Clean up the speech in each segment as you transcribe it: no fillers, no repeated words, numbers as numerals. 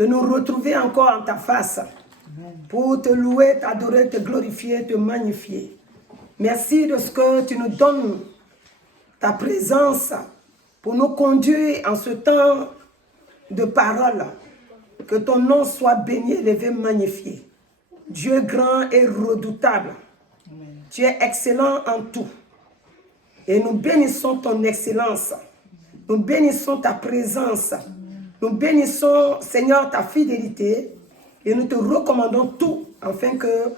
de nous retrouver encore en ta face pour te louer, t'adorer, te glorifier, te magnifier. Merci de ce que tu nous donnes, ta présence, pour nous conduire en ce temps de parole. Que ton nom soit béni, élevé, magnifié. Dieu grand et redoutable. Amen. Tu es excellent en tout. Et nous bénissons ton excellence. Nous bénissons ta présence. Nous bénissons, Seigneur, ta fidélité. Et nous te recommandons tout, afin que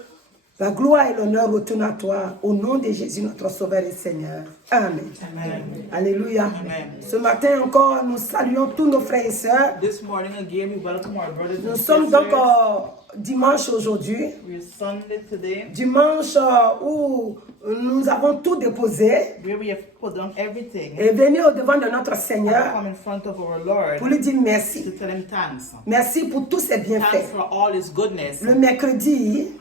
la gloire et l'honneur retournent à toi, au nom de Jésus, notre Sauveur et Seigneur. Amen. Amen. Alléluia. Amen. Ce matin encore, nous saluons tous nos frères et sœurs. Nous sommes donc dimanche aujourd'hui. Dimanche où nous avons tout déposé. Et venir au devant de notre Seigneur pour lui dire merci. Merci pour tous ses bienfaits. Le mercredi,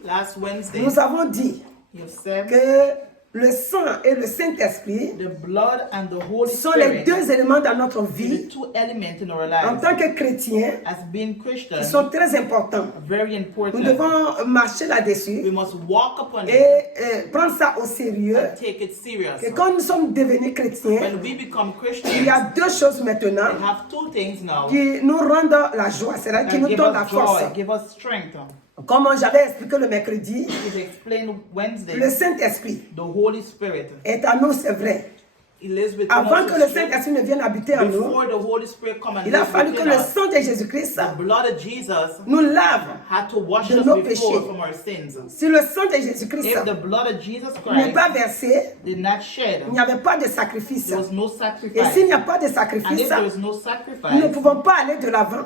nous avons dit que le sang et le Saint-Esprit sont les deux éléments dans notre vie en tant que chrétiens qui sont très importants. Nous devons marcher là-dessus et prendre ça au sérieux. Et quand nous sommes devenus chrétiens, il y a deux choses maintenant qui nous rendent la joie, c'est-à-dire qui nous donnent la force. Comme j'avais expliqué le mercredi, le Saint-Esprit est à nous, c'est vrai. Avant que le Saint-Esprit ne vienne habiter en nous, il a fallu que le sang de Jésus-Christ nous lave de nos péchés. Si le sang de Jésus-Christ n'est pas versé, il n'y avait pas de sacrifice. Et s'il n'y a pas de sacrifice, nous ne pouvons pas aller de l'avant.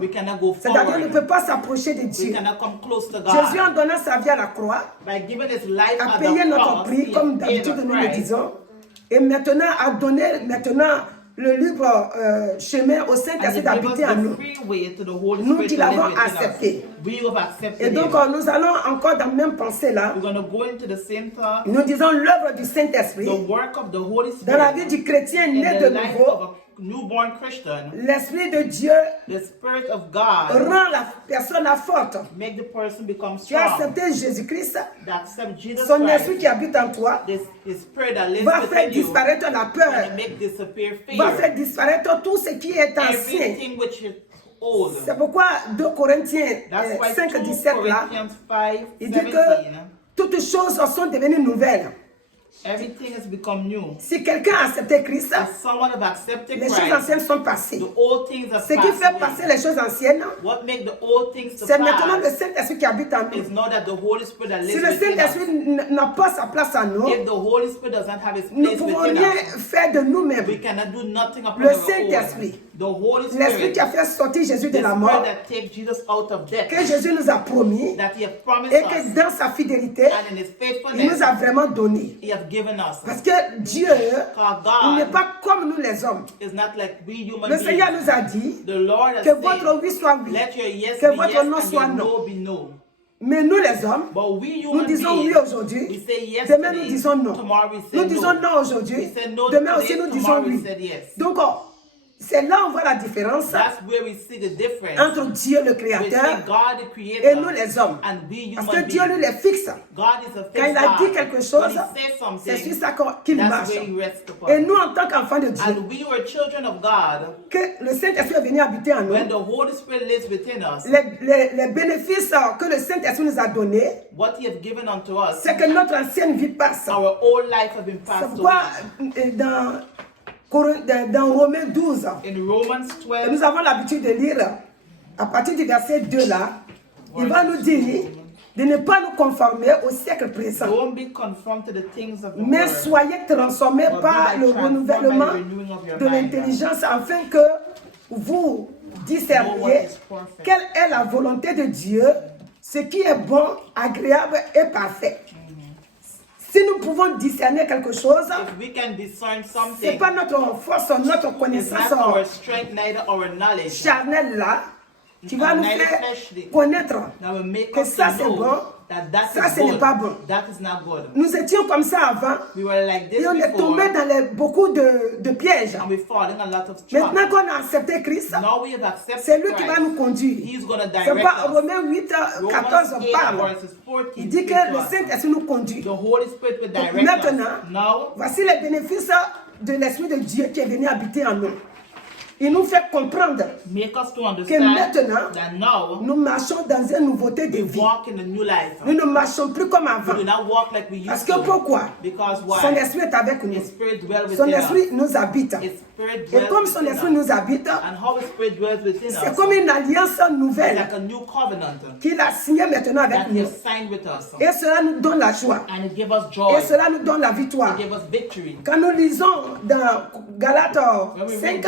C'est-à-dire qu'on ne peut pas s'approcher de Dieu. Jésus, en donnant sa vie à la croix, a payé notre prix, comme d'habitude nous le disons. Et maintenant, a donné le libre chemin au Saint-Esprit d'habiter en nous. Nous qui l'avons accepté. Et donc, nous allons encore dans la même pensée là. Nous disons l'œuvre du Saint-Esprit dans la vie du chrétien né de nouveau. L'Esprit de Dieu rend la personne forte. Tu as accepté Jésus-Christ, son esprit qui habite en toi va faire disparaître la peur, va faire disparaître tout ce qui est ancien. C'est pourquoi 2 Corinthiens 5, 17 là, il dit que toutes choses sont devenues nouvelles. Everything has become new. Si quelqu'un a accepté Christ, les choses anciennes sont passées. Ce qui fait passer les choses anciennes, c'est maintenant le Saint-Esprit qui habite en nous. Si le Saint-Esprit n'a pas sa place en nous, nous ne pouvons rien faire de nous-mêmes. Le Saint-Esprit, l'Esprit qui a fait sortir Jésus de la mort, que Jésus nous a promis, et que dans sa fidélité, il nous a vraiment donné. Parce que Dieu, il n'est pas comme nous les hommes. Le Seigneur nous a dit que votre oui soit oui, que votre non soit non. Mais nous les hommes, nous disons oui aujourd'hui, demain nous disons non. Nous disons non aujourd'hui, demain aussi nous disons oui. Donc, c'est là où on voit la différence entre Dieu le Créateur et nous les hommes. Parce que Dieu lui les fixe. Quand il a dit quelque chose, c'est sur ça qu'il marche. Et nous en tant qu'enfants de Dieu, que le Saint-Esprit est venu habiter en nous, les bénéfices que le Saint-Esprit nous a donnés, c'est que notre ancienne vie passe. C'est pourquoi dans Romains 12, nous avons l'habitude de lire à partir du verset 2 là, il va nous dire de ne pas nous conformer au siècle présent, mais soyez transformés par le renouvellement de l'intelligence afin que vous discerniez quelle est la volonté de Dieu, ce qui est bon, agréable et parfait. Si nous pouvons discerner quelque chose, ce n'est pas notre force, notre connaissance charnelle là qui va nous faire connaître que ça c'est bon Ça, ce n'est pas bon. Nous étions comme ça avant. Et on est tombé dans beaucoup de pièges. Maintenant qu'on a accepté Christ, c'est lui qui va nous conduire. C'est pas Romains 8, 14 parle. Il dit que le Saint-Esprit nous conduit. Donc maintenant, voici les bénéfices de l'Esprit de Dieu qui est venu habiter en nous. Il nous fait comprendre que maintenant, nous marchons dans une nouveauté de vie. Nous ne marchons plus comme avant. Parce que pourquoi? Son esprit est avec nous. Son esprit nous habite. Et comme son esprit nous habite, c'est comme une alliance nouvelle qu'il a signée maintenant avec nous. Et cela nous donne la joie. Et cela nous donne la victoire. Quand nous lisons dans Galates 5,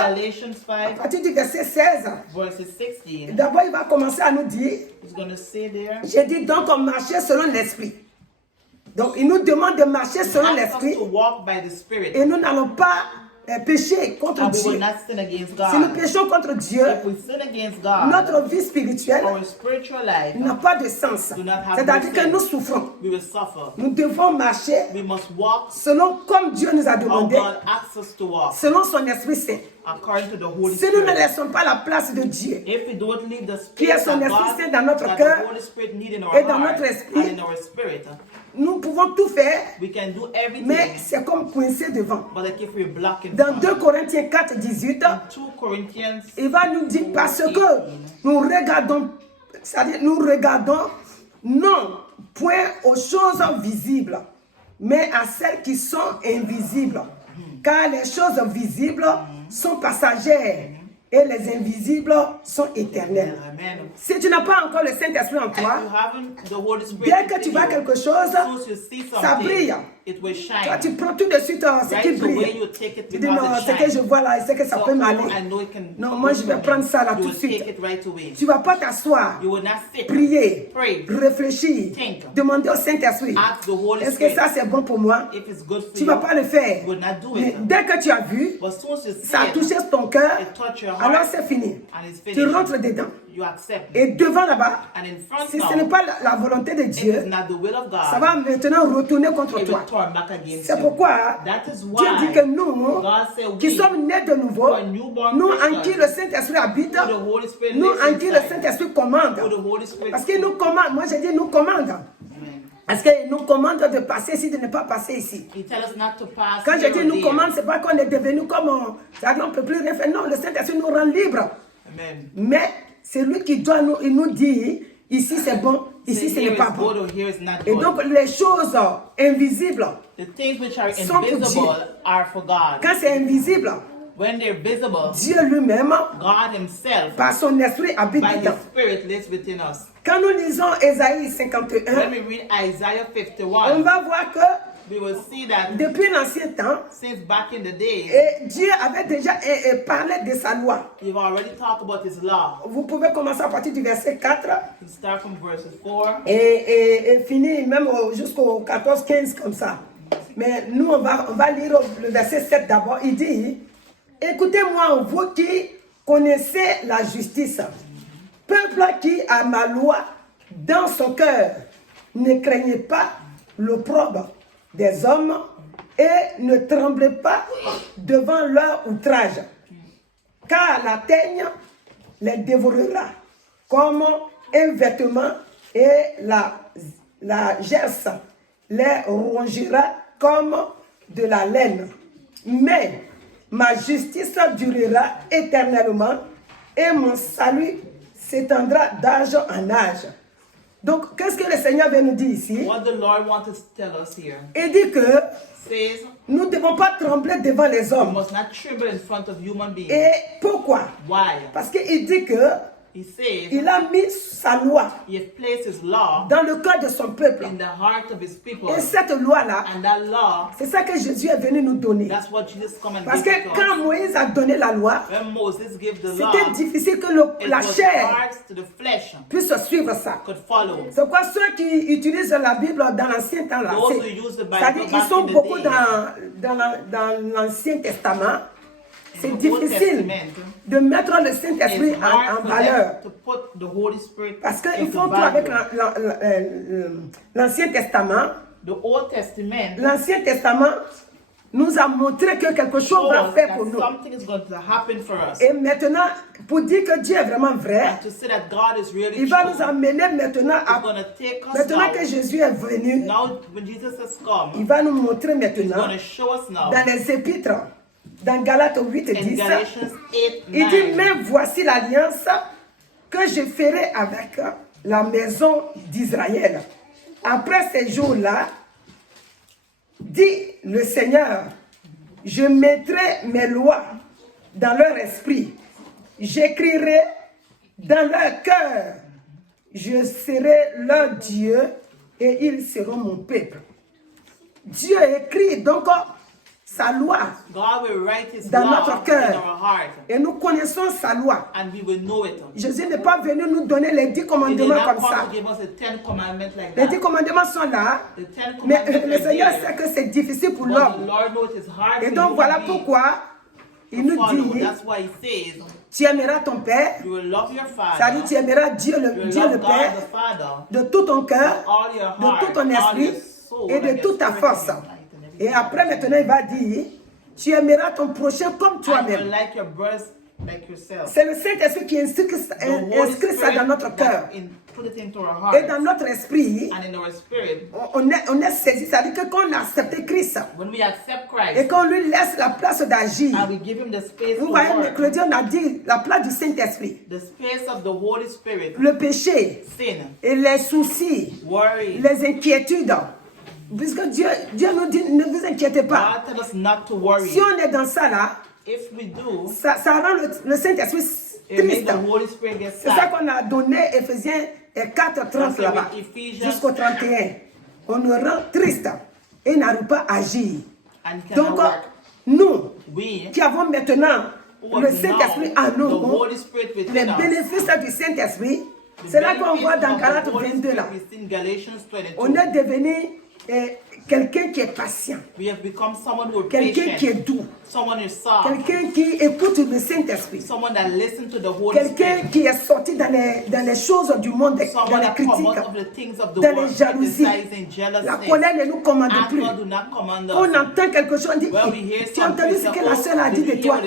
à partir du verset 16, d'abord il va commencer à nous dire, j'ai dit donc on marchait selon l'esprit. Donc il nous demande de marcher selon l'esprit et nous n'allons pas pécher contre Dieu. Si nous péchons contre Dieu, notre vie spirituelle n'a pas de sens. C'est-à-dire que nous souffrons. Nous devons marcher selon comme Dieu nous a demandé, selon son Esprit Saint. Si nous ne laissons pas la place de Dieu, qui est son Esprit Saint dans notre cœur et dans notre esprit, nous pouvons tout faire, mais c'est comme coincé devant. Dans 2 Corinthiens 4, 18, il va nous dire parce que nous regardons, c'est-à-dire nous regardons non point aux choses visibles, mais à celles qui sont invisibles. Car les choses visibles sont passagères et les invisibles sont éternels. Si tu n'as pas encore le Saint-Esprit en toi, dès que tu vois quelque chose, ça brille. Toi, tu prends tout de suite ce qui brille. Tu dis non, ce que je vois là, c'est que ça peut m'aller. Non, moi je vais prendre ça là tout de suite. Tu ne vas pas t'asseoir, prier, réfléchir, demander au Saint-Esprit, est-ce que ça c'est bon pour moi? Tu ne vas pas le faire. Mais dès que tu as vu, ça a touché ton cœur, alors c'est fini. Tu rentres dedans. Et devant là-bas, si ce n'est pas la volonté de Dieu, ça va maintenant retourner contre toi. C'est pourquoi Dieu dit que nous, qui sommes nés de nouveau, nous en qui le Saint-Esprit habite, nous en qui le Saint-Esprit commande. Parce qu'il nous commande, moi j'ai dit nous commande. Parce qu'il nous commande de passer ici, de ne pas passer ici. Quand je dis nous commande, ce n'est pas qu'on est devenu comme on ne peut plus rien faire. Non, le Saint-Esprit nous rend libres. Mais c'est lui qui doit il nous dire, ici c'est bon, ici ce n'est pas bon. Et donc les choses invisibles sont pour Dieu. Quand c'est invisible, Dieu lui-même, par son esprit, habite dedans. Quand nous lisons Ésaïe 51, on va voir que depuis l'ancien temps, Dieu avait déjà parlé de sa loi. Vous pouvez commencer à partir du verset 4 et finir même jusqu'au 14-15 comme ça. Mais nous, on va lire le verset 7 d'abord. Il dit, écoutez-moi, vous qui connaissez la justice, peuple qui a ma loi dans son cœur, ne craignez pas l'opprobre des hommes et ne tremblez pas devant leur outrage, car la teigne les dévorera comme un vêtement et la gerce les rongera comme de la laine. Mais ma justice durera éternellement et mon salut s'étendra d'âge en âge. Donc, qu'est-ce que le Seigneur veut nous dire ici? Il dit que nous ne devons pas trembler devant les hommes. Et pourquoi? Parce qu'il dit que il a mis sa loi dans le cœur de son peuple. Et cette loi-là, c'est ça que Jésus est venu nous donner. Parce que quand Moïse a donné la loi, c'était difficile que la chair puisse suivre ça. C'est pourquoi ceux qui utilisent la Bible dans l'Ancien temps, c'est-à-dire ils sont beaucoup dans l'Ancien Testament. c'est difficile de mettre le Saint-Esprit en valeur. Parce qu'ils font tout avec l'Ancien Testament. L'Ancien Testament nous a montré que quelque chose va faire pour nous. Et maintenant, pour dire que Dieu est vraiment vrai, il va nous amener maintenant maintenant que Jésus est venu, il va nous montrer maintenant dans les épîtres, dans Galates 8 et 10, il dit, mais voici l'alliance que je ferai avec la maison d'Israël. Après ces jours-là, dit le Seigneur, je mettrai mes lois dans leur esprit, j'écrirai dans leur cœur, je serai leur Dieu et ils seront mon peuple. Dieu écrit donc sa loi dans notre cœur et nous connaissons sa loi. Jésus n'est pas venu nous donner les 10 commandements comme ça. Les 10 commandements sont là, mais le Seigneur sait que c'est difficile pour l'homme. Et donc voilà pourquoi il nous dit, tu aimeras ton Père, c'est-à-dire tu aimeras Dieu le Père de tout ton cœur, de tout ton esprit et de toute ta force. Et après, maintenant, il va dire, tu aimeras ton prochain comme toi-même. C'est le Saint-Esprit qui inscrit ça dans notre cœur. Et dans notre esprit, on est saisi. C'est-à-dire que quand on accepte Christ, et qu'on lui laisse la place d'agir, vous voyez, mercredi, on a dit la place du Saint-Esprit. Le péché, et les soucis, les inquiétudes. Puisque Dieu nous dit, ne vous inquiétez pas. Si on est dans ça là, ça rend le Saint-Esprit triste. C'est ça qu'on a donné Ephésiens 4:30 là-bas, jusqu'au 31. On nous rend triste et n'arrive pas à agir. Donc, nous qui avons maintenant le Saint-Esprit en nous, les bénéfices du Saint-Esprit, c'est là qu'on voit dans Galates 22 là. On est devenu quelqu'un qui est patient, quelqu'un qui est doux, quelqu'un qui écoute le Saint-Esprit, quelqu'un qui est sorti dans les choses du monde, dans les critiques, dans les jalousies. La colère ne nous commande plus. Quand on entend quelque chose, on dit, tu as entendu ce que la sœur a dit de toi?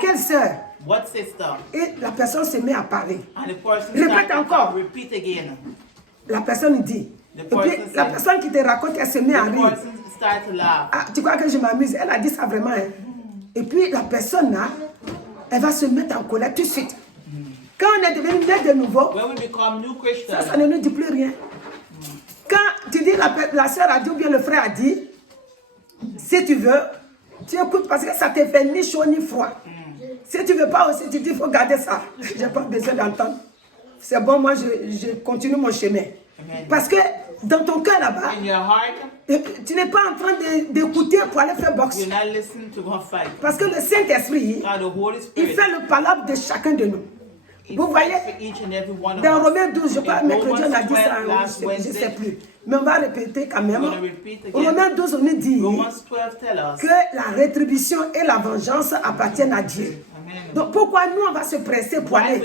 Quelle sœur? Et la personne se met à parler. Répète encore. La personne dit. Et puis la personne qui te raconte, elle se met à rire. Ah, tu crois que je m'amuse? Elle a dit ça vraiment. Hein? Et puis la personne là, elle va se mettre en colère tout de suite. Quand on est devenu né de nouveau, ça ne nous dit plus rien. Quand tu dis la soeur a dit ou bien le frère a dit, si tu veux, tu écoutes parce que ça te fait ni chaud ni froid. Si tu ne veux pas aussi, tu dis il faut garder ça. Je n'ai pas besoin d'entendre. C'est bon, moi je continue mon chemin. Parce que dans ton cœur là-bas, tu n'es pas en train d'écouter pour aller faire boxe. Parce que le Saint-Esprit, il fait le palabre de chacun de nous. Vous voyez, dans Romains 12, je crois, mercredi on a dit ça, je ne sais plus. Mais on va répéter quand même. Romains 12, on nous dit que la rétribution et la vengeance appartiennent à Dieu. Donc pourquoi nous on va se presser pour aller?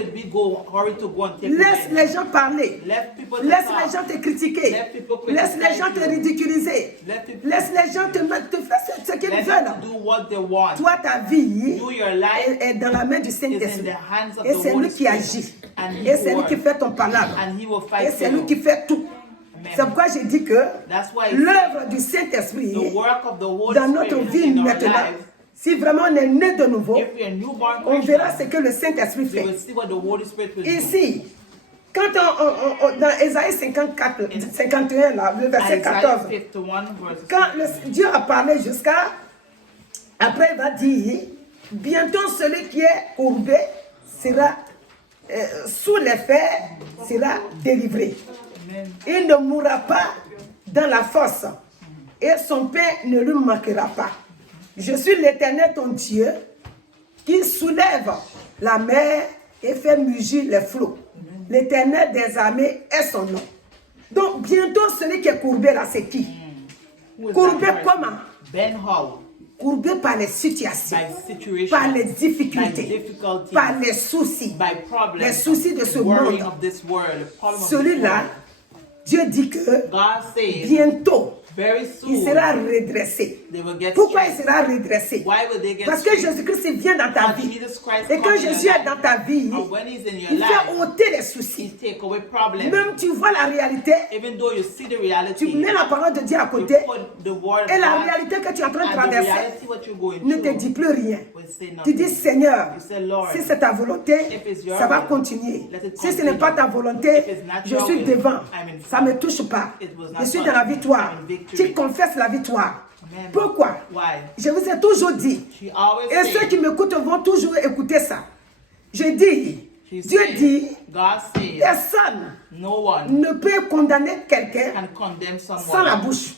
Laisse les gens parler. Laisse les gens te critiquer. Laisse les gens te ridiculiser. Laisse les gens te faire ce qu'ils veulent. Toi, ta vie est dans la main du Saint-Esprit. Et c'est lui qui agit. Et c'est lui qui fait ton palabre. Et c'est lui qui fait tout. C'est pourquoi j'ai dit que l'œuvre du Saint-Esprit dans notre vie maintenant, si vraiment on est né de nouveau, on verra ce que le Saint-Esprit fait. Ici, quand dans Ésaïe 51, là, le verset 14, quand Dieu a parlé jusqu'à, après il va dire, bientôt celui qui est courbé sera, sous les fers, sera délivré. Il ne mourra pas dans la fosse et son pain ne lui manquera pas. Je suis l'Éternel ton Dieu qui soulève la mer et fait mugir les flots. L'Éternel des armées est son nom. Donc bientôt celui qui est courbé là, c'est qui? Courbé comment? courbé par les situations, par les difficultés, par les soucis de ce monde. Celui-là, Dieu dit que bientôt, il sera redressé. Pourquoi il sera redressé? Parce que Jésus-Christ vient dans ta vie. Et quand Jésus est dans ta vie, il fait ôter les soucis. Même tu vois la réalité, tu mets la parole de Dieu à côté, et la réalité que tu es en train de traverser ne te dit plus rien. Tu dis, Seigneur, si c'est ta volonté, ça va continuer. Si ce n'est pas ta volonté, je suis devant. Ça ne me touche pas. Je suis dans la victoire. Tu confesses la victoire. Pourquoi? Je vous ai toujours dit, et ceux qui m'écoutent vont toujours écouter ça. Je dis, Dieu dit, personne ne peut condamner quelqu'un sans la bouche.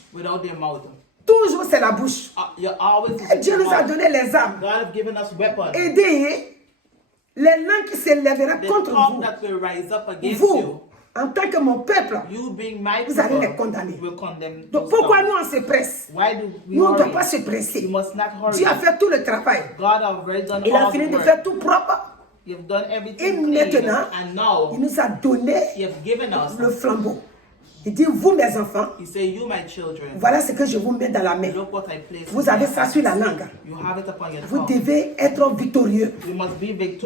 Toujours c'est la bouche. Et Dieu nous a donné les armes. Et dit, les langues qui s'élèveront contre vous, vous, en tant que mon peuple, vous allez les condamner. Donc pourquoi nous on se presse? Nous on ne doit pas se presser. Dieu a fait tout le travail. Il a fini de faire tout propre. Et maintenant, il nous a donné le flambeau. Il dit, vous mes enfants, voilà ce que je vous mets dans la main. Vous avez ça sur la langue. Vous devez être victorieux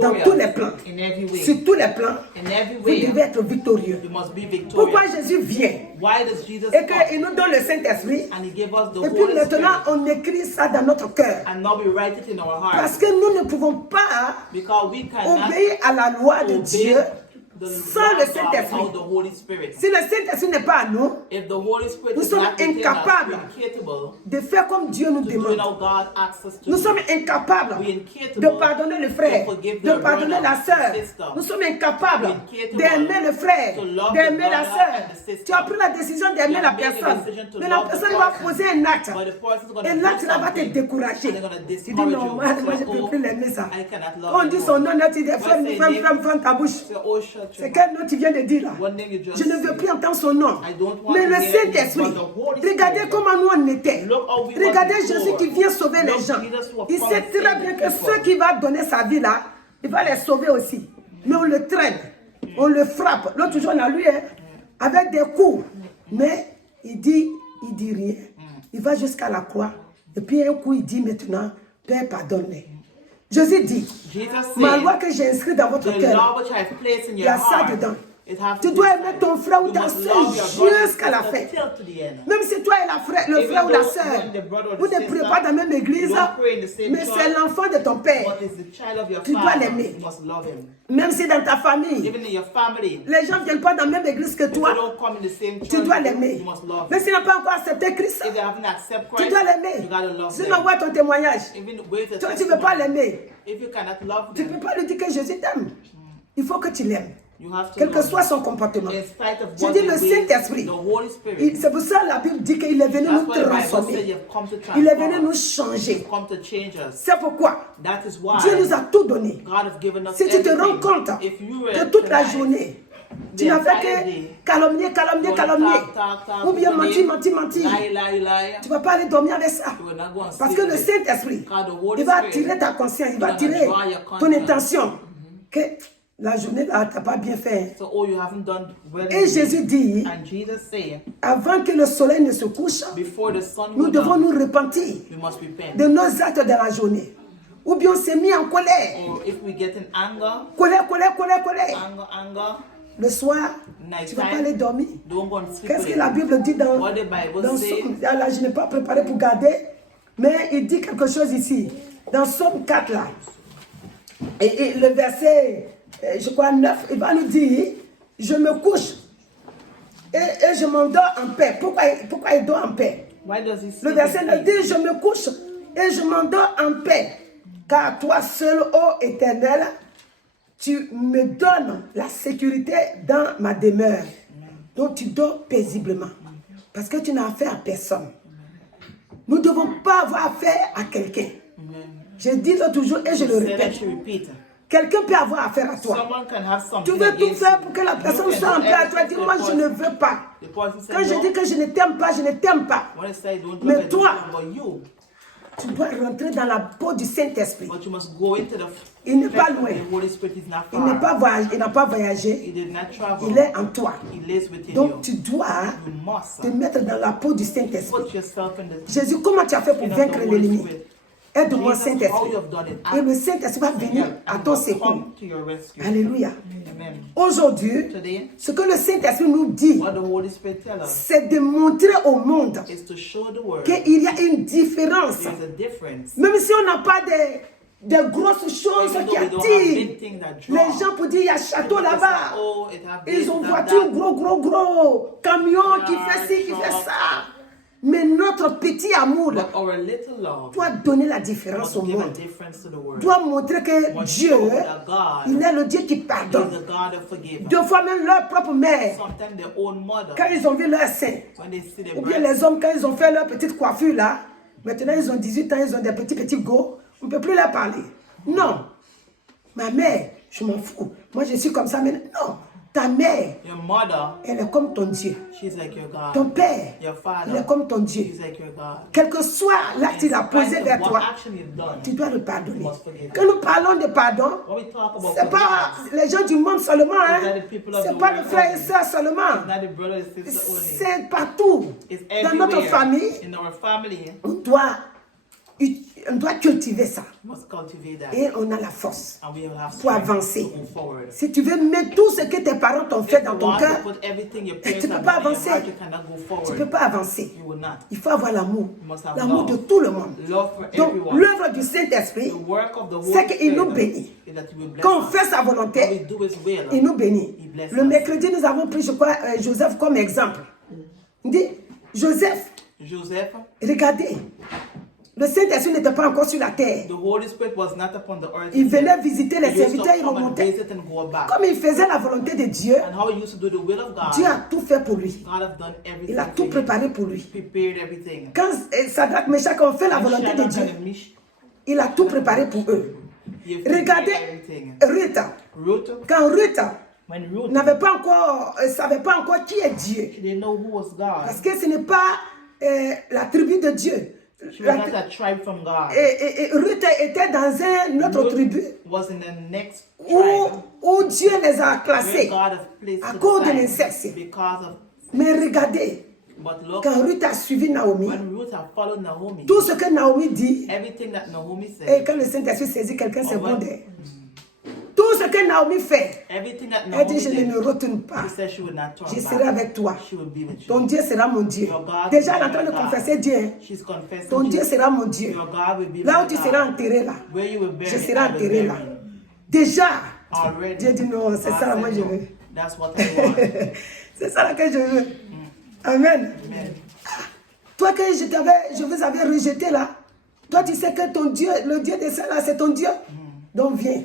dans tous les plans. Sur tous les plans, vous devez être victorieux. Pourquoi Jésus vient? Et qu'il nous donne le Saint-Esprit. Et puis maintenant, on écrit ça dans notre cœur. Parce que nous ne pouvons pas obéir à la loi de Dieu sans le Saint-Esprit. Si le Saint-Esprit n'est pas à nous, nous sommes incapables de faire comme Dieu nous demande. Nous sommes incapables de pardonner le frère, de pardonner la sœur. Nous sommes incapables d'aimer le frère, d'aimer la sœur. Tu as pris la décision d'aimer la personne, mais la personne va poser un acte. Et l'acte là va te décourager. Tu dis non, moi je ne peux plus l'aimer ça. On dit son nom, tu dis ferme ta bouche. C'est quel nom tu viens de dire là? Je ne veux plus entendre son nom. Mais le Saint-Esprit, regardez comment nous on était. Regardez Jésus qui vient sauver les gens. Il sait très bien que ceux qui vont donner sa vie là, il va les sauver aussi. Mais on le traîne, on le frappe. L'autre jour on a lui avec des coups. Mais il dit rien. Il va jusqu'à la croix. Et puis un coup il dit maintenant, Père pardonne-les. Jésus dit, ma loi que j'ai inscrite dans votre cœur, il y a ça dedans. Tu dois aimer ton frère ou ta soeur jusqu'à la fin. Même si toi et le frère ou la soeur, vous ne priez pas dans la même église, mais c'est l'enfant de ton père. Tu dois l'aimer. Même si dans ta famille, les gens ne viennent pas dans la même église que toi, tu dois l'aimer. Mais s'il n'a pas encore accepté Christ, tu dois l'aimer. Sinon, vois ton témoignage. Toi, tu ne veux pas l'aimer. Tu ne peux pas lui dire que Jésus t'aime. Il faut que tu l'aimes. Quel que soit son comportement. Je dis le Saint-Esprit. C'est pour ça que la Bible dit qu'il est venu nous transformer. Il est venu nous changer. C'est pourquoi Dieu nous a tout donné. Si tu te rends compte que toute la journée, tu n'as fait que calomnier. Ou bien mentir. Tu ne vas pas aller dormir avec ça. Parce que le Saint-Esprit, il va attirer ta conscience, il va attirer ton intention. Que la journée là, tu n'as pas bien fait. Et Jésus dit, avant que le soleil ne se couche, nous devons nous repentir de nos actes de la journée. Ou bien on s'est mis en colère. Colère. Le soir, tu ne vas pas aller dormir. Qu'est-ce que la Bible dit dans Somme? Là, je n'ai pas préparé pour garder, mais il dit quelque chose ici. Dans Somme 4 là. Et le verset, je crois 9, il va nous dire, je me couche et je m'endors en paix. Pourquoi il dort en paix? Le verset 9 dit, je me couche et je m'endors en paix. Car toi seul, ô Éternel, tu me donnes la sécurité dans ma demeure. Donc tu dors paisiblement. Parce que tu n'as affaire à personne. Nous ne devons pas avoir affaire à quelqu'un. Je dis toujours et je le répète. Quelqu'un peut avoir affaire à toi. Tu veux tout faire pour que la personne soit en paix à toi. Dis-moi, je ne veux pas. Quand je dis que je ne t'aime pas, je ne t'aime pas. Mais toi, Tu dois rentrer dans la peau du Saint-Esprit. But you must go into the Il n'est pas loin. The Holy Spirit is not Il far. n'a pas voyagé. He did not travel. Il est en toi. He lives within Donc you. tu dois You must te mettre dans la peau du Saint-Esprit. put yourself in the Jésus, comment tu as fait pour skin of vaincre the Holy l'ennemi? Spirit. Aide-moi, Jesus, how Saint-Esprit. you have done it. Et le Saint-Esprit va venir à ton secours. Come to your rescue. Alléluia. Amen. Aujourd'hui, Today, ce que le Saint-Esprit nous dit, what the Holy Spirit tells us c'est de montrer au monde is to show the world qu'il y a une différence. there's a difference. Même si on n'a pas des grosses choses Even qui though we don't have attirent big things that draw. les gens pour dire il y a château là-bas. Oh, it have this, Ils ont it have voiture that. gros, camion qui fait ci, qui fait ça. Mais notre petit amour là, But our little love doit donner la différence au must give a monde. difference to the world. Doit montrer que Must Dieu, show that God il est le Dieu qui is pardonne. the God of forgiveness. Deux fois même leur propre mère, Sometimes their own mother, quand ils ont vu leur sein, when they see their ou bien breasts, les hommes, quand ils ont fait leur petite coiffure là, maintenant ils ont 18 ans, ils ont des petits go, on ne peut plus leur parler. Non. Ma mère, je m'en fous. Moi je suis comme ça, mais non. Ta mère, your mother, elle est comme ton Dieu. she's like your God. Ton père, Your father, il est comme ton Dieu. he's like your God. Quel que soit l'acte qu'il a posé vers What toi, action you've done, tu dois le pardonner. you must forgive. Quand nous parlons de pardon, When we talk about c'est pas forgiveness, les gens du monde seulement, hein. It's not the people of C'est the pas world les frères et only. sœurs seulement. it's not the brother and sister only. C'est partout. It's Dans notre everywhere. famille, In our family, on doit cultiver ça. we must cultivate that. Et on a la force And we will have pour strength avancer. to move forward. Si tu veux mettre tout ce que tes parents t'ont fait If dans you ton want cœur, to put everything your tu parents peux have pas done in your avancer. heart, you cannot go Tu forward. ne peux pas avancer. You will not. Il faut avoir l'amour. must have L'amour love. de tout le monde. Love for Donc, everyone. l'œuvre du Saint-Esprit, The work of the Holy c'est qu'il nous Spirit bénit. is that you will bless Quand on us. fait sa When we volonté, do His will, il nous bénit. He bless Le us. mercredi, nous avons pris, je crois, Joseph comme exemple. Il dit, Joseph, Joseph, regardez, le Saint-Esprit n'était pas encore sur la terre. the Holy Spirit was not upon the earth. Il yet. venait visiter les He used to serviteurs, il come and remontait. visit and go back. Comme il faisait la volonté de Dieu, And how he used to do the will of God, Dieu a tout fait pour lui. God have done everything. Il a tout for him. préparé pour lui. Prepared everything. Quand Sadrach, Meshach ont fait la And volonté de Shadrach Dieu, and Meshach, il a tout préparé pour eux. he have prepared Regardez everything. Ruth. Ruth, Quand Ruth when Ruth n'avait pas encore, savait pas encore qui est Dieu. she didn't know who was God. Parce que ce n'est pas la tribu de Dieu. She was not a tribe from God. Et Ruth était dans une autre Ruth tribu was in the next tribe où Dieu les a where classés God has placed à to cause de the l'inceste. side because of. Mais regardez, But look, quand Ruth a suivi Naomi, when Ruth had followed Naomi, tout ce que Naomi dit, everything that Naomi et said, quand le Saint-Esprit saisit quelqu'un, c'est Oh, bon ouais. d'air. Tout ce que Naomi fait, everything that elle Naomi dit, je ne did, me retourne pas. she said she would not turn Je back. serai avec toi. She would be with Ton you. Dieu sera mon Dieu. Your God Déjà, elle est will en train be de my God. confesser Dieu. hein. She's confessing Ton Dieu Jesus. sera mon Dieu. Your God will be Là my où tu God. seras enterré là, Where you will bury je me, serai I will enterré là. bury you. Déjà, Already. Dieu dit non, c'est God ça said moi je no. veux. That's what I want. C'est ça là que je veux. Amen. Amen. Toi que je vous avais rejeté là, toi tu sais que ton Dieu, le Dieu de ça là, c'est ton Dieu. Donc viens,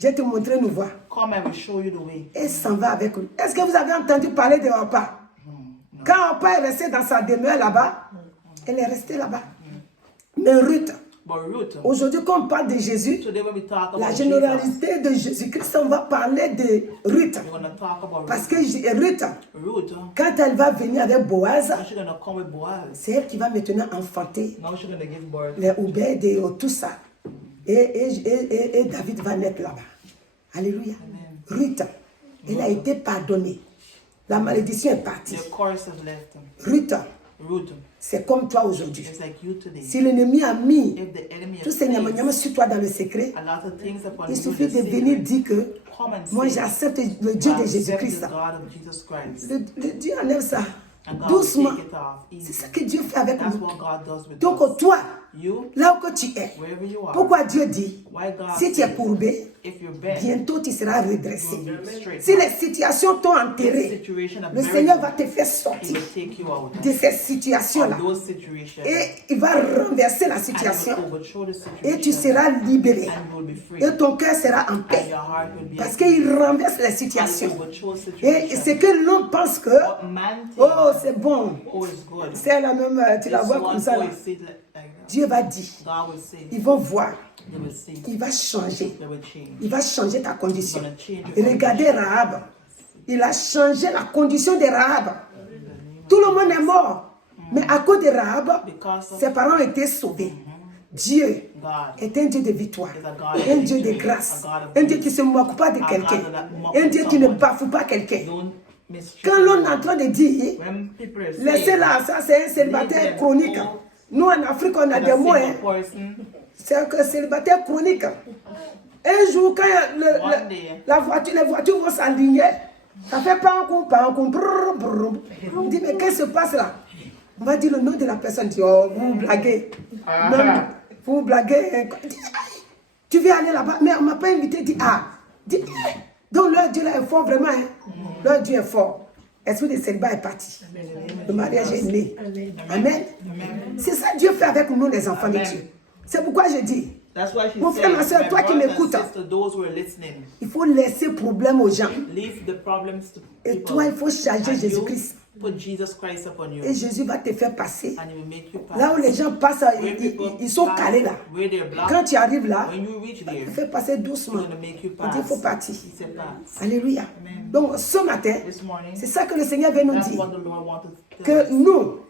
je vais te montrer une voie. Come, I will show you the way. Et s'en va avec lui. Est-ce que vous avez entendu parler de Orpa? Quand Orpa est restée dans sa demeure là-bas, elle est restée là-bas. Mais Ruth, But Ruth, aujourd'hui quand on parle de Jésus, today when we talk about la Jesus, généralité de Jésus-Christ, on va parler de Ruth. we're going to talk about Parce Ruth. que Ruth, Ruth, quand elle va venir avec Boaz, now she's going to come with Boaz. c'est elle qui va maintenant enfanter Now she's going to give birth. les Obed et tout ça. Et David va naître là-bas. Alléluia. Ruth, elle a été pardonnée. La malédiction est partie. Your curse has left him. Ruth, Ruth, c'est comme toi aujourd'hui. it's like you today. Si l'ennemi a mis If the enemy tous has ces placed nyama sur toi dans le secret, a lot of things upon il you, suffit the de venir secret, dire que come and moi say, j'accepte le Dieu I de accept Jésus-Christ. the God of Jesus Christ. Le Dieu enlève ça. And God Doucement. will take it off C'est easy. ça que Dieu fait avec That's nous. what God does with Donc us. toi, You, là où tu es, wherever you are, pourquoi Dieu dit, why God si tu es says, courbé, if you're bent, bientôt tu seras redressé. you'll be straight. Si les situations t'ont If enterré, the situation have le buried Seigneur you, va te faire He sortir will take you out de ces situations-là. of those situations. Et il va renverser la And He situation. will overthrow the Et tu situation. seras libéré. And you will be free. Et ton cœur sera en And paix. your heart will be Parce at peace. qu'il renverse les And He situations. will overthrow Et situations. c'est que l'homme pense que, What man thinks, oh, c'est bon. oh, it's good. C'est la même, tu la This vois comme one ça là. boy said like that. Dieu va dire, God will say, ils vont voir, they will see, il va changer. they will change. Il va changer ta condition. Gonna change your Et regardez Rahab. Il a changé la condition de Rahab. Tout le monde est mort. Mais à cause de Rahab, Because of ses parents étaient sauvés. Dieu est un Dieu de victoire, un Dieu de grâce, un Dieu qui ne se moque pas de quelqu'un, un Dieu qui ne bafoue pas quelqu'un. Quand l'on est en train de dire, laissez-la, ça c'est un célibataire chronique. Nous en Afrique, on a des mots. C'est un célibataire chronique. Un jour, quand les voitures vont s'aligner, ça fait pas un coup. On dit, mais qu'est-ce qui se passe là? On va dire le nom de la personne. Dit, oh, vous blaguez. Non, vous blaguez. Tu veux aller là-bas? Mais on ne m'a pas invité. Dit, donc leur Dieu là est fort vraiment. Leur Dieu est fort. L'esprit de célibat est parti. Le mariage est né. Amen. C'est ça que Dieu fait avec nous, les enfants de Dieu. C'est pourquoi je dis, mon frère, ma soeur, toi qui m'écoutes, il faut laisser problème aux gens. Et toi, il faut charger Jésus-Christ. Et Jésus va te faire passer. Là où les gens passent, ils sont calés là. Quand tu arrives là, il te fait passer doucement. On dit, il faut partir. Alléluia. Donc ce matin, c'est ça que le Seigneur veut nous dire. Que nous,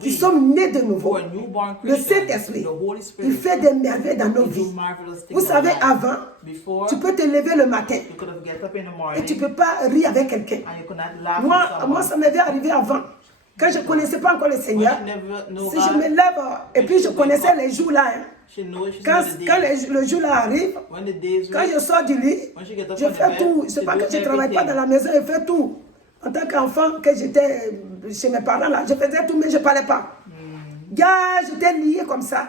qui sommes nés de nouveau, le Saint-Esprit, il fait des merveilles dans nos vies. Vous savez, avant, tu peux te lever le matin et tu ne peux pas rire avec quelqu'un. Moi, ça m'avait arrivé avant. Quand je ne connaissais pas encore le Seigneur, si je me lève, et puis je connaissais les jours là, quand le jour là arrive, quand je sors du lit, je fais tout. Ce n'est pas que je ne travaille pas dans la maison, je fais tout. En tant qu'enfant, que j'étais chez mes parents là, je faisais tout, mais je ne parlais pas. J'étais lié comme ça.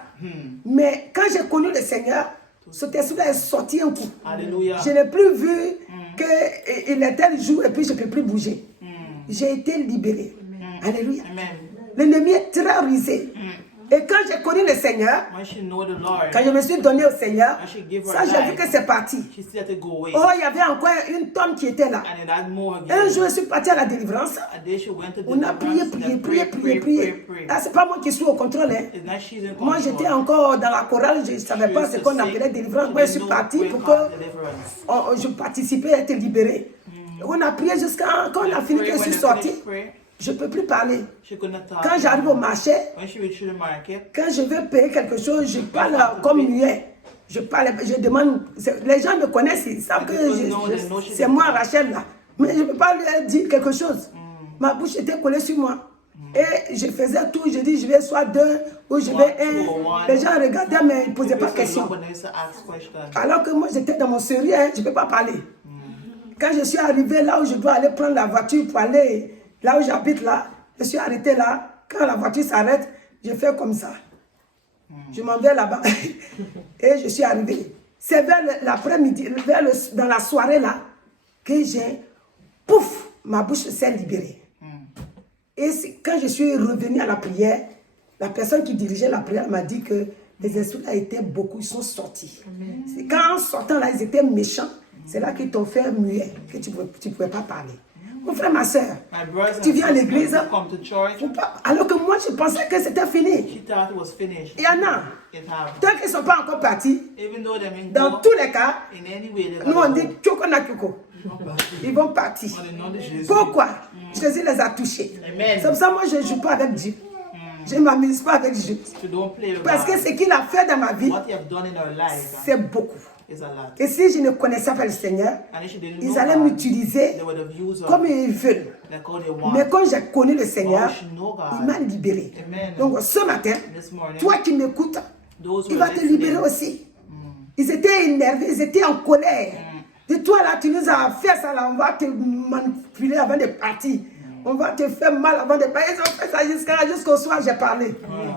Mais quand j'ai connu le Seigneur, cet esprit-là est sorti un coup. Alléluia. Je n'ai plus vu qu'il était le jour et puis je ne peux plus bouger. J'ai été libéré. Alléluia. L'ennemi est terrorisé. Et quand j'ai connu le Seigneur, quand je me suis donné au Seigneur, ça j'ai vu que c'est parti. Oh, il y avait encore une tonne qui était là. Un jour, je suis parti à la délivrance. On a prié. Ah, c'est pas moi qui suis au contrôle. Moi, j'étais encore dans la chorale, je ne savais pas ce qu'on appelait délivrance. Moi, je suis parti pour que je participais à être libéré. On a prié jusqu'à quand on a fini que je suis sorti. Je ne peux plus parler. Quand j'arrive au marché, quand je veux payer quelque chose, je parle comme muet. Je demande. Les gens me connaissent, ils savent que c'est moi, Rachel, là. Mais je ne peux pas lui dire quelque chose. Ma bouche était collée sur moi. Et je faisais tout. Je dis, je vais soit 2 ou je vais 1. Les gens regardaient, mais ils ne posaient pas de questions. Alors que moi, j'étais dans mon sérieux, je ne peux pas parler. Quand je suis arrivé là où je dois aller prendre la voiture pour aller. Là où j'habite là, je suis arrêté là. Quand la voiture s'arrête, je fais comme ça. Je m'en vais là-bas. Et je suis arrivé. C'est vers l'après-midi, dans la soirée là, que j'ai, pouf, ma bouche s'est libérée. Et quand je suis revenu à la prière, la personne qui dirigeait la prière m'a dit que les esprits là étaient beaucoup, ils sont sortis. Quand en sortant là, ils étaient méchants. C'est là qu'ils t'ont fait muet, que tu ne pouvais pas parler. Mon frère, ma soeur, tu viens à l'église, alors que moi, je pensais que c'était fini. Il y en a. Tant qu'ils ne sont pas encore partis, dans tous les cas, nous on dit Kyoko na Kyoko. Ils vont partir. Pourquoi? Jésus les a touchés. C'est pour ça que moi, je ne joue pas avec Dieu. Je ne m'amuse pas avec Dieu. Parce que ce qu'il a fait dans ma vie, c'est beaucoup. Et si je ne connaissais pas le Seigneur, ils allaient m'utiliser comme ils veulent. Mais quand j'ai connu le Seigneur, il m'a libéré. Donc ce matin, toi qui m'écoutes, il va te libérer aussi. Ils étaient énervés, ils étaient en colère. Et toi là, tu nous as fait ça là, on va te manipuler avant de partir. On va te faire mal avant de partir. Ils ont fait ça jusqu'au soir, j'ai parlé.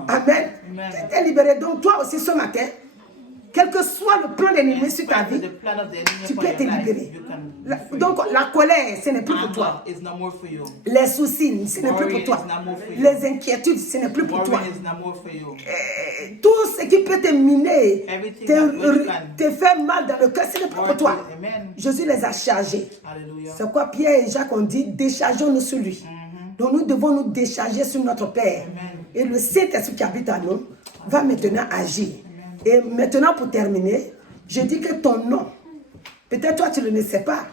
Amen. Tu étais libéré. Donc toi aussi ce matin, quel que soit le plan de l'ennemi sur ta vie, tu peux te libérer. Donc la colère, ce n'est plus pour toi. Les soucis, ce n'est plus pour toi. Les inquiétudes, ce n'est plus pour toi. Tout ce qui peut te miner, te faire mal dans le cœur, ce n'est plus pour toi. Jésus les a chargés. C'est quoi Pierre et Jacques ont dit? Déchargeons-nous sur lui. Donc nous devons nous décharger sur notre Père. Et le Saint-Esprit qui habite en nous va maintenant agir. Et maintenant, pour terminer, je dis que ton nom, peut-être toi tu ne le sais pas,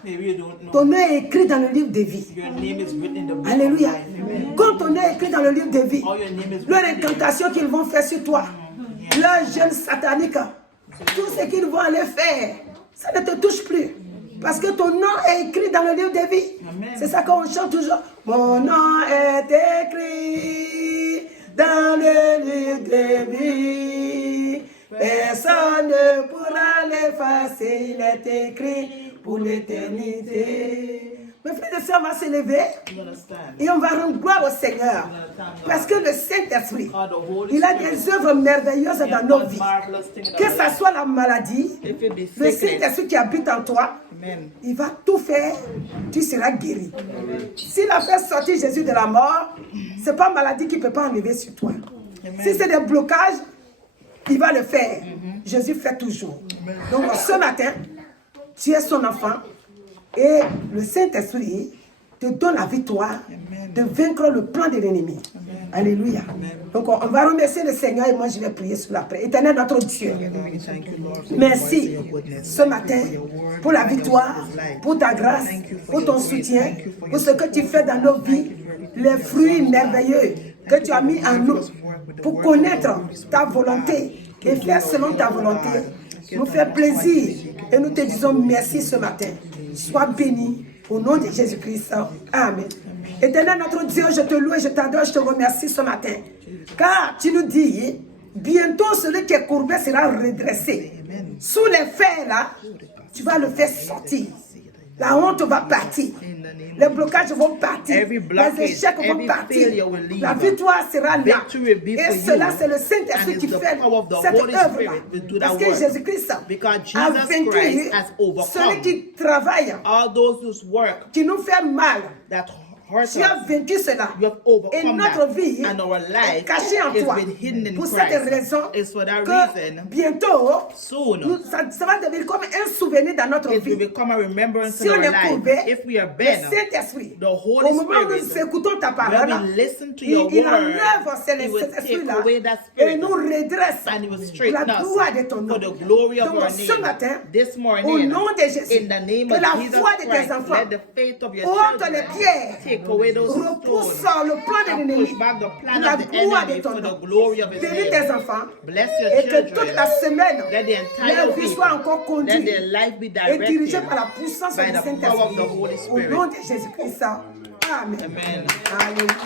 ton nom est écrit dans le livre de vie. Alléluia. Quand ton nom est écrit dans le livre de vie, leur incantation qu'ils vont faire sur toi, leur jeûne satanique, tout ce qu'ils vont aller faire, ça ne te touche plus. Parce que ton nom est écrit dans le livre de vie. C'est ça qu'on chante toujours. Mon nom est écrit dans le livre de vie. Personne ne pourra l'effacer. Il est écrit pour l'éternité. Mes frères et sœurs, on va se lever et on va rendre gloire au Seigneur. Parce que le Saint-Esprit, il a des œuvres merveilleuses dans nos vies. Que ce soit la maladie, le Saint-Esprit qui habite en toi, il va tout faire, tu seras guéri. S'il a fait sortir Jésus de la mort, ce n'est pas la maladie qui ne peut pas enlever sur toi. Si c'est des blocages, il va le faire. Jésus fait toujours. Donc ce matin, tu es son enfant. Et le Saint-Esprit te donne la victoire de vaincre le plan de l'ennemi. Alléluia. Donc on va remercier le Seigneur et moi je vais prier sur la prière. Éternel notre Dieu, merci ce matin pour la victoire, pour ta grâce, pour ton soutien, pour ce que tu fais dans nos vies, les fruits merveilleux que tu as mis en nous pour connaître ta volonté et faire selon ta volonté. Nous fait plaisir et nous te disons merci ce matin. Sois béni au nom de Jésus-Christ. Amen. Éternel notre Dieu, je te loue et je t'adore, je te remercie ce matin. Car tu nous dis, bientôt celui qui est courbé sera redressé. Sous les fers là, tu vas le faire sortir. La honte va partir. Les blocages vont partir. Les échecs vont partir. La victoire sera là. Et cela, c'est le Saint-Esprit qui fait cette œuvre-là. Parce que Jésus-Christ a vaincu celui qui travaille, qui nous fait mal. Tu as vaincu cela. Et notre vie est cachée en toi. Pour cette raison que bientôt, ça va devenir comme un souvenir dans notre vie. Si on est courbé, le Saint-Esprit, au moment où nous écoutons ta parole, il enlève cet esprit-là et nous redresse pour la gloire de ton nom. Donc ce matin, au nom de Jésus, que la foi de tes enfants ôte les pierres, repousse le plan de l'ennemi, la gloire de ton nom. Bénis tes enfants et que toute la semaine, leur vie soit encore conduite et dirigée par la puissance du Saint-Esprit. Au nom de Jésus-Christ. Amen. Alléluia.